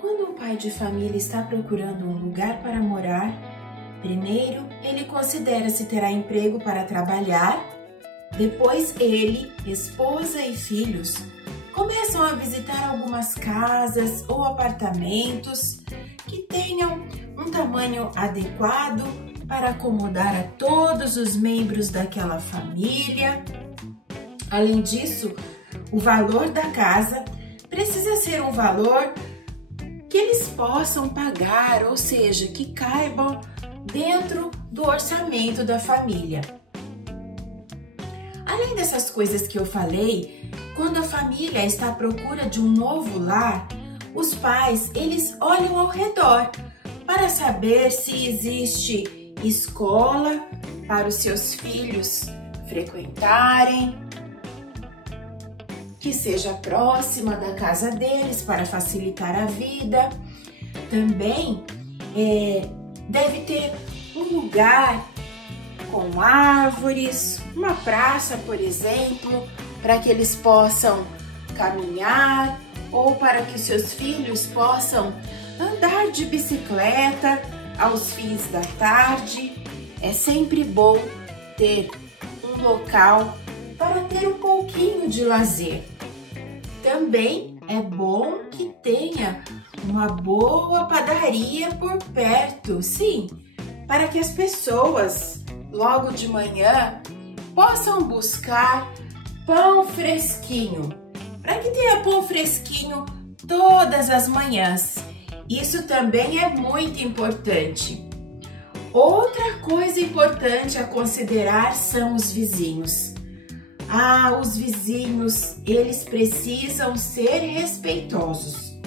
Quando um pai de família está procurando um lugar para morar, primeiro ele considera se terá emprego para trabalhar, depois ele, esposa e filhos começam a visitar algumas casas ou apartamentos que tenham um tamanho adequado para acomodar a todos os membros daquela família. Além disso, o valor da casa precisa ser um valor que eles possam pagar, ou seja, que caibam dentro do orçamento da família. Além dessas coisas que eu falei, quando a família está à procura de um novo lar, os pais, eles olham ao redor para saber se existe escola para os seus filhos frequentarem, que seja próxima da casa deles para facilitar a vida. Também deve ter um lugar com árvores, uma praça, por exemplo, para que eles possam caminhar ou para que os seus filhos possam andar de bicicleta aos fins da tarde. É sempre bom ter um local para ter um pouquinho de lazer. Também é bom que tenha uma boa padaria por perto, sim, para que as pessoas logo de manhã possam buscar pão fresquinho, para que tenha pão fresquinho todas as manhãs. Isso também é muito importante. Outra coisa importante a considerar são os vizinhos. Os vizinhos, eles precisam ser respeitosos.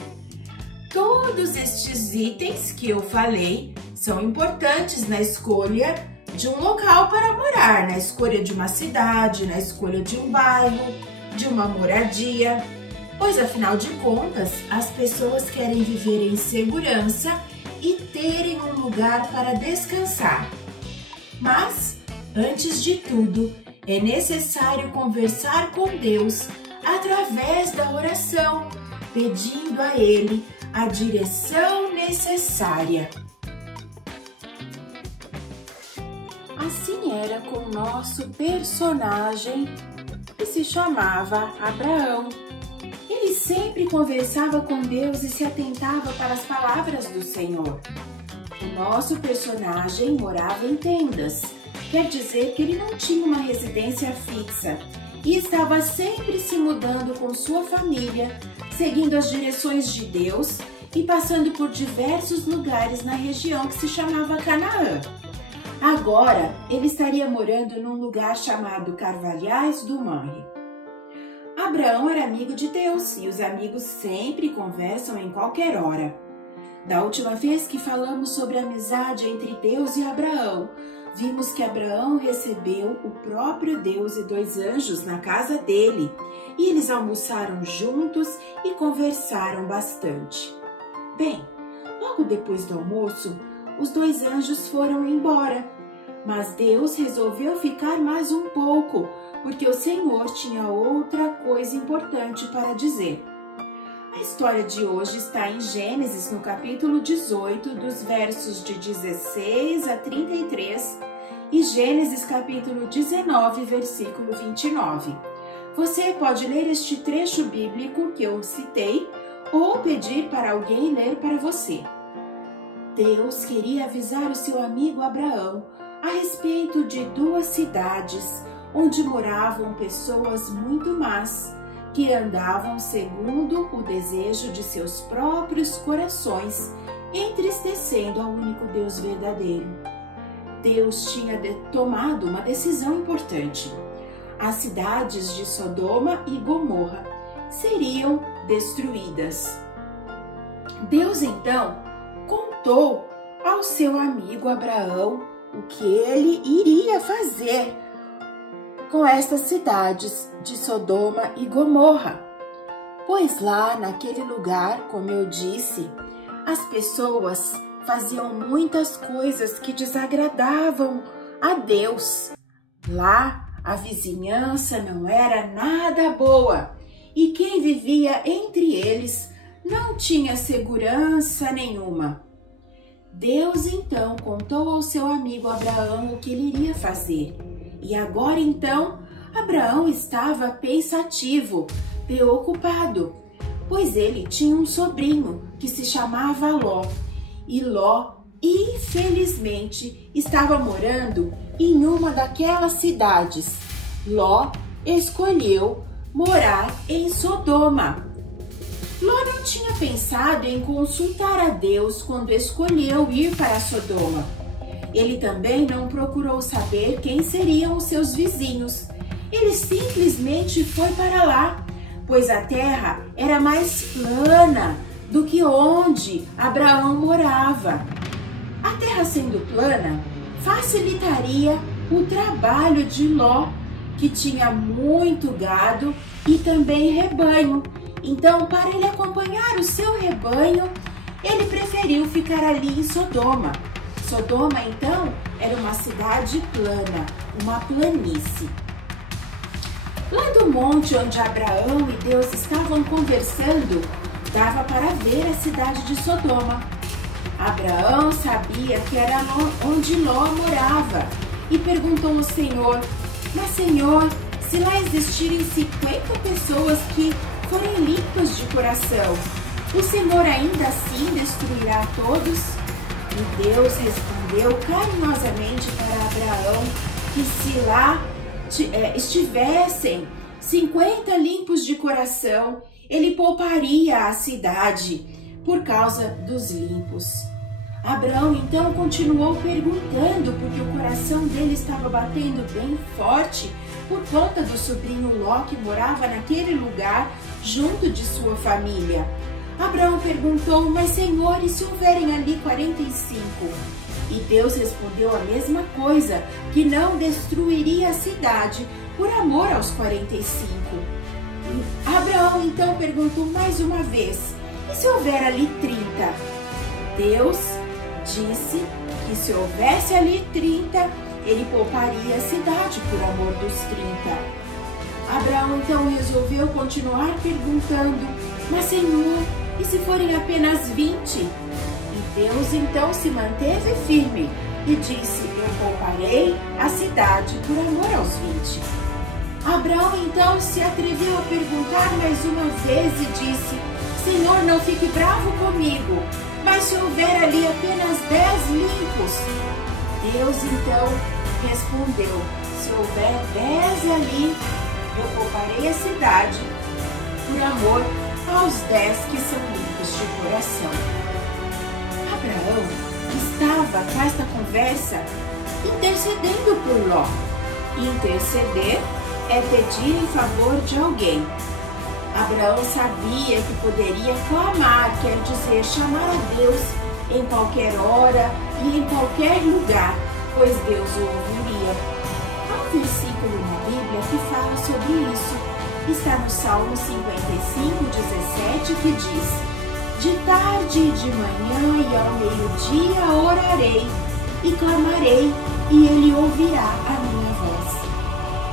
Todos estes itens que eu falei são importantes na escolha de um local para morar, na escolha de uma cidade, na escolha de um bairro, de uma moradia, pois afinal de contas, as pessoas querem viver em segurança e terem um lugar para descansar. Mas, antes de tudo, é necessário conversar com Deus através da oração, pedindo a Ele a direção necessária. Assim era com o nosso personagem, que se chamava Abraão. Ele sempre conversava com Deus e se atentava para as palavras do Senhor. O nosso personagem morava em tendas, quer dizer que ele não tinha uma residência fixa e estava sempre se mudando com sua família, seguindo as direções de Deus e passando por diversos lugares na região que se chamava Canaã. Agora, ele estaria morando num lugar chamado Carvalhais do Manre. Abraão era amigo de Deus e os amigos sempre conversam em qualquer hora. Da última vez que falamos sobre a amizade entre Deus e Abraão, vimos que Abraão recebeu o próprio Deus e 2 anjos na casa dele e eles almoçaram juntos e conversaram bastante. Bem, logo depois do almoço, os 2 anjos foram embora, mas Deus resolveu ficar mais um pouco, porque o Senhor tinha outra coisa importante para dizer. A história de hoje está em Gênesis, no capítulo 18, dos versos de 16 a 33, e Gênesis, capítulo 19, versículo 29. Você pode ler este trecho bíblico que eu citei ou pedir para alguém ler para você. Deus queria avisar o seu amigo Abraão a respeito de 2 cidades onde moravam pessoas muito más, que andavam segundo o desejo de seus próprios corações, entristecendo ao único Deus verdadeiro. Deus tinha tomado uma decisão importante. As cidades de Sodoma e Gomorra seriam destruídas. Deus então contou ao seu amigo Abraão o que ele iria fazer com estas cidades de Sodoma e Gomorra, pois lá naquele lugar, como eu disse, as pessoas faziam muitas coisas que desagradavam a Deus. Lá a vizinhança não era nada boa e quem vivia entre eles não tinha segurança nenhuma. Deus então contou ao seu amigo Abraão o que ele iria fazer. E agora então, Abraão estava pensativo, preocupado, pois ele tinha um sobrinho que se chamava Ló. E Ló, infelizmente, estava morando em uma daquelas cidades. Ló escolheu morar em Sodoma. Ló não tinha pensado em consultar a Deus quando escolheu ir para Sodoma. Ele também não procurou saber quem seriam os seus vizinhos. Ele simplesmente foi para lá, pois a terra era mais plana do que onde Abraão morava. A terra sendo plana, facilitaria o trabalho de Ló, que tinha muito gado e também rebanho. Então, para ele acompanhar o seu rebanho, ele preferiu ficar ali em Sodoma. Sodoma, então, era uma cidade plana, uma planície. Lá do monte onde Abraão e Deus estavam conversando, dava para ver a cidade de Sodoma. Abraão sabia que era onde Ló morava e perguntou ao Senhor: mas Senhor, se lá existirem 50 pessoas que forem limpas de coração, o Senhor ainda assim destruirá todos? E Deus respondeu carinhosamente para Abraão que se lá estivessem 50 limpos de coração, ele pouparia a cidade por causa dos limpos. Abraão então continuou perguntando, porque o coração dele estava batendo bem forte por conta do sobrinho Ló que morava naquele lugar junto de sua família. Abraão perguntou: mas Senhor, e se houverem ali 45? E Deus respondeu a mesma coisa, que não destruiria a cidade por amor aos 45. Abraão então perguntou mais uma vez: e se houver ali 30? Deus disse que se houvesse ali 30, ele pouparia a cidade por amor dos 30. Abraão então resolveu continuar perguntando: mas Senhor, e se forem apenas 20? E Deus então se manteve firme e disse: eu pouparei a cidade por amor aos 20. Abraão então se atreveu a perguntar mais uma vez e disse: Senhor, não fique bravo comigo, mas se houver ali apenas 10 limpos? Deus então respondeu: se houver 10 ali, eu pouparei a cidade por amor aos 10 que são limpos de coração. Abraão estava com esta conversa intercedendo por Ló. Interceder é pedir em favor de alguém. Abraão sabia que poderia clamar, quer dizer, chamar a Deus em qualquer hora e em qualquer lugar, pois Deus o ouviria. Há um versículo na Bíblia que fala sobre isso. Está no Salmo 55, 17, que diz: de tarde e de manhã e ao meio-dia orarei e clamarei, e ele ouvirá a minha voz.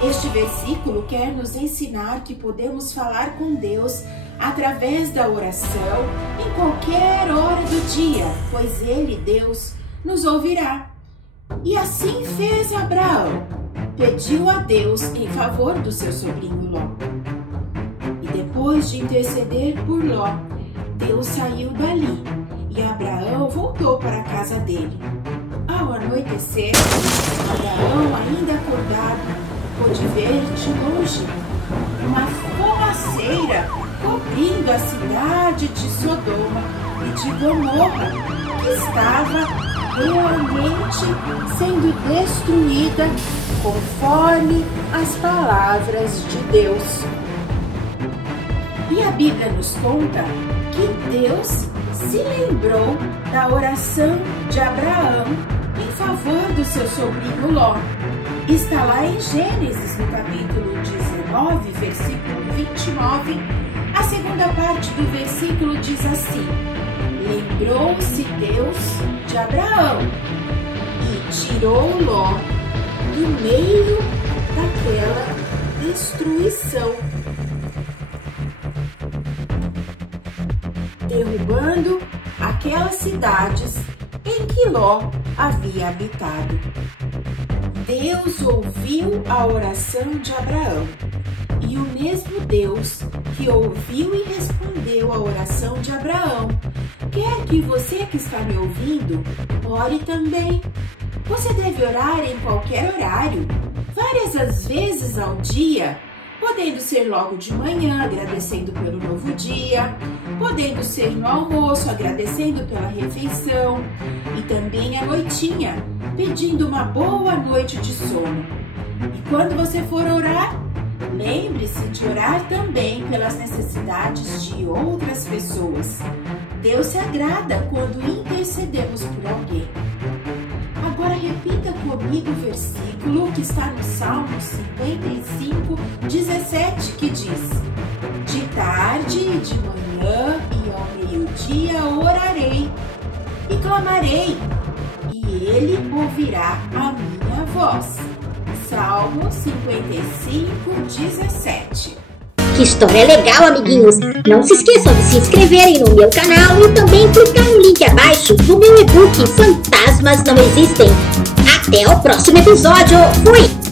Este versículo quer nos ensinar que podemos falar com Deus através da oração em qualquer hora do dia, pois Ele, Deus, nos ouvirá. E assim fez Abraão, pediu a Deus em favor do seu sobrinho Ló. E depois de interceder por Ló, Deus saiu dali e Abraão voltou para a casa dele. Ao anoitecer, Abraão, ainda acordado, pôde ver de longe uma fumaceira cobrindo a cidade de Sodoma e de Gomorra, que estava realmente sendo destruída conforme as palavras de Deus. E a Bíblia nos conta que Deus se lembrou da oração de Abraão em favor do seu sobrinho Ló. Está lá em Gênesis, no capítulo 19, versículo 29, a segunda parte do versículo diz assim: lembrou-se Deus de Abraão e tirou Ló do meio daquela destruição. derrubando aquelas cidades em que Ló havia habitado. Deus ouviu a oração de Abraão, e o mesmo Deus que ouviu e respondeu a oração de Abraão quer que você que está me ouvindo ore também. Você deve orar em qualquer horário, várias vezes ao dia, podendo ser logo de manhã, agradecendo pelo novo dia, podendo ser no almoço, agradecendo pela refeição, e também à noitinha, pedindo uma boa noite de sono. E quando você for orar, lembre-se de orar também pelas necessidades de outras pessoas. Deus se agrada quando intercedemos por alguém. Agora repita comigo o versículo que está no Salmo 55, 17, que diz: de tarde e de manhã e ao meio-dia orarei e clamarei, e Ele ouvirá a minha voz. Salmo 55, 17. Que história legal, amiguinhos! Não se esqueçam de se inscreverem no meu canal e também clicar no link abaixo do meu e-book Fantasmas Não Existem. Até o próximo episódio. Fui!